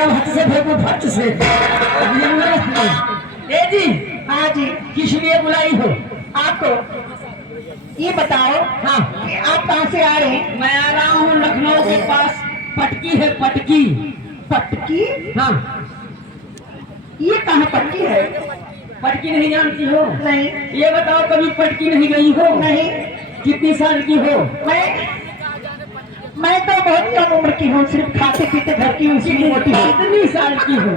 का भट्ट से फेंको भट्ट से। ए जी, हाँ जी, किस लिए बुलाई हो? आपको ये बताओ हाँ, कि आप कहाँ से आ रहे हैं? मैं आ रहा हूँ लखनऊ के पास, पटकी है पटकी। पटकी? हाँ, ये कहाँ पटकी है? पटकी नहीं जानती हो? नहीं। ये बताओ कभी पटकी नहीं गई हो? नहीं। कितनी साल की हो? मैं तो बहुत कम उम्र की हूँ, सिर्फ खाते पीते घर की उसी की मोटी हूँ। कितनी साल की हो?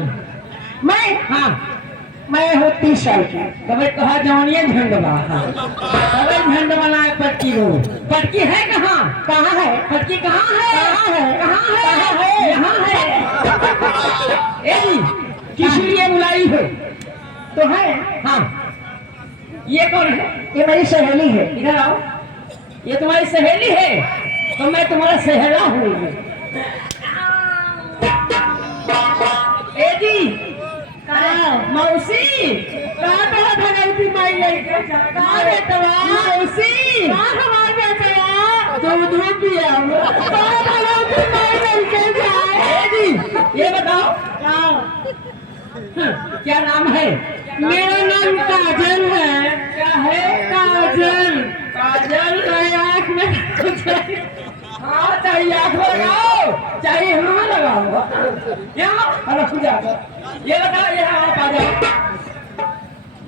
हाँ, मैं हूँ 30 साल की। तबे कहा जवानिया झंडवा। तबे झंडवा ना पटकी हो। पटकी है कहाँ? कहाँ है? पटकी कहाँ है? कहाँ है? कहाँ है? कहाँ है? यहाँ है। ए जी, किस लिए बुलाई हो? तो है। हाँ, ये कौन है? ये मेरी सहेली है। इधर आओ। ये तुम्हारी सहेली है? तो मैं तुम्हारा सहेला हूँ। ए जी, मौसी, कहाँ कहाँ भगवती माई लेके कहाँ बेटवा? मौसी, कहाँ हमारे बेटवा? दूध पिया कहाँ भगवती माई लेके जाए? ए जी, ये बताओ क्या नाम है? मेरा नाम काजल है। क्या है? काजल। काजल आँख में कुछ है? हाँ, चाहिए आँख में लगाओ, चाहिए हाँ लगाओ। यहाँ रुक जाओ। ये बताओ, ये आप आ जाओ।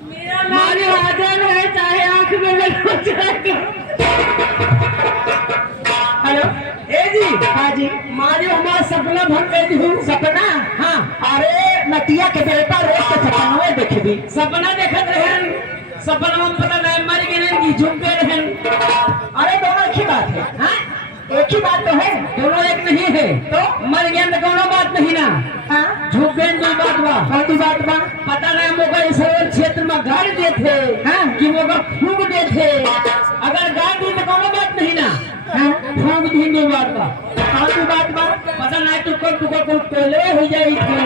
मेरा नाम काजल है, चाहे आँख में लगाओ चाहे। हेलो, ए जी। हाँ जी। मारियो हमारा सपना भर गई हूँ। सपना? हाँ। अरे नतिया के बेटा रोज के सपनवे देखे भी। सपना देखत रहन, सपना में पता नहीं मर गए कि झुक गए रहन। अरे दोनों एक ही बात है। हाँ? एक ही बात तो है। दोनों एक नहीं है। तो मर गए तो कोनो बात नहीं ना। हाँ, झुक गए दो बात बा। कौन बात बा? पता नहीं मोगा इस क्षेत्र में गाड़ देते। हाँ, कि मोगा फूक देते। अगर गाड़ दी तो कोनो बात नहीं ना। हाँ, फूक दी दो बात बा। कौन बात बा? पता नहीं कुछ कोयले हो जाई थे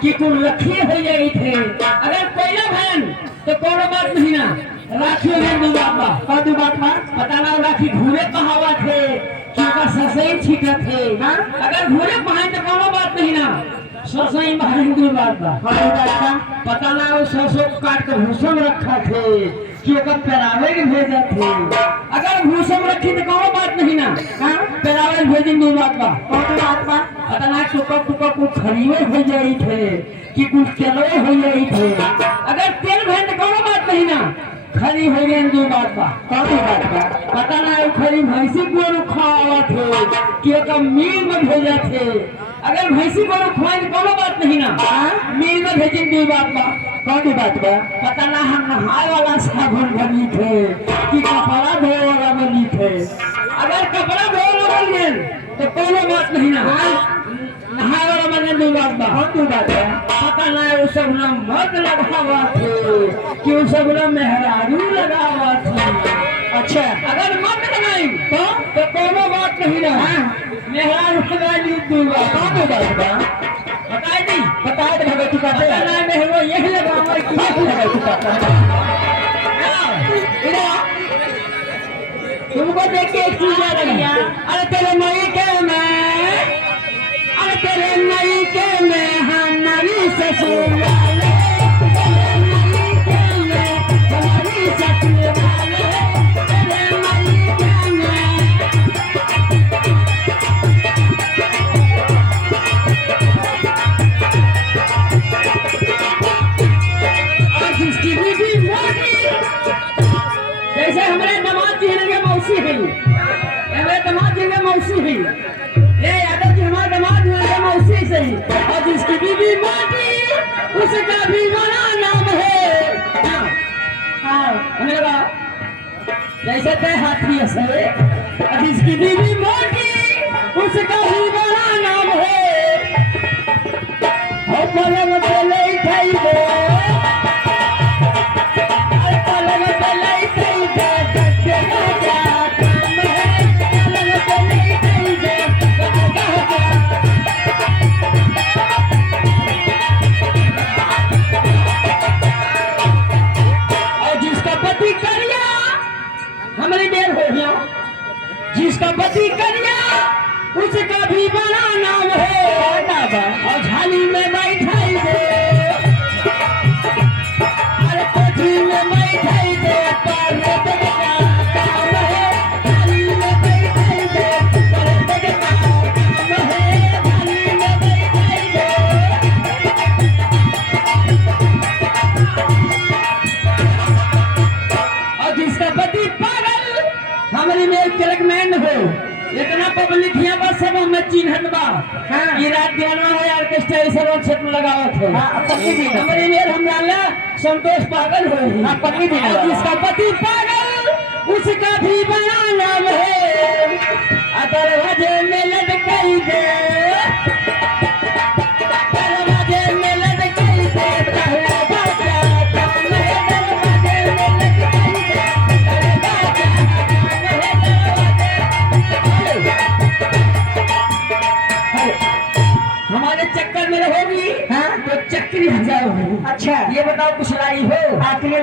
कि कुछ रखी हो जाई थे। अगर कोयला भयन तो कोनो बात नहीं ना। राखी है दो बात बा। कौन बात बा? पता ना राखी घूरे कहावा थे कि ओका सरसई छीटा थे। हाँ? अगर घूरे पहाड़ तो कोनो बात नहीं ना। सरसई बहाइन दो बात बा। कौन बात बा? पता ना वो सरसों को काट कर भूसम रखा थे कि ओका पेरावे के भेजा थे। अगर भूसम रखी तो कोनो बात नहीं ना। हाँ, पेरावे भेजी दो बात बा। कौन बात बा? पता ना टुका कुछ खरीवे हो जाई थे कि कुछ तेलवे हो जाई थे। अगर तेल भर तो कोनो बात नहीं ना। खरी हो गए दो बात बा। कौन बात बा? पता ना खरी भैंसी गोरू खावा थे कि ओका मील में भेजा थे। अगर भैंसी गोरू खुआई तो कोनो बात नहीं ना। हाँ? मील में भेजी दो बात बा। कौन बात बा? पता ना हम नहाए वाला साबुन बनी थे कि कपड़ा धोए वाला बनी थे। अगर कपड़ा धोए वाला बनी तो कोनो बात नहीं ना। नहाए वाला बने दो बात बा। कौन बात बा? पता ना वो सब ना मर्द लगावा थे कि वो सब ना मेहरारू लगावा थे। अच्छा, अगर मर्द लगाई तो कोनो बात नहीं ना। मेहरारू लगा ली दो बात। कौन बात बा? बताए दी। बताए तो भगवती का पता ना मेहरो यही लगावा कि भगवती का। तुमको देख के एक चीज याद आ गया। अरे तेरे नई के मैं, अरे तेरे नई के मैं हम नई ससुर वाले, तेरे नई के मैं हमारी ससुर वाले, तेरे नई के मैं। और जिसकी बीवी मोटी, जैसे हमारे दामाद जी के मौसी है, हमारे दामाद जी के मौसी है। ये यादव जी हमारे दामाद जी के मौसी से ही। और जिसकी बीवी मोटी उसका भी बड़ा नाम है। हाँ, हमें लगा जैसे ते हाथी ऐसे। और जिसकी बीवी मोटी उसका भी बड़ा नाम है। और पलंग पे लेटाई दे, पलंग पे लेटाई दे, तेरा क्या काम है? पलंग पे लेटाई दे, तेरा क्या। और जिसका पति करिया, हमारी देर हो गया, जिसका पति करिया उसका भी ध्यान में ऑर्केस्ट्रा इस क्षेत्र में लगावत है। हाँ, पत्नी भी है। हमारे लिए हम लाला संतोष पागल हो रही हाँ, पत्नी भी है। जिसका पति पागल उसका भी बड़ा नाम है। दरवाजे में लटकाई दे, दरवाजे में लटकाई दे, कहलवा क्या काम है, दरवाजे में लटकाई दे, कहलवा क्या काम है, दरवाजे। हमारे चक्कर में रहोगी हाँ? तो चक्री हो जाओगी। अच्छा ये बताओ कुछ लाई हो आपके लिए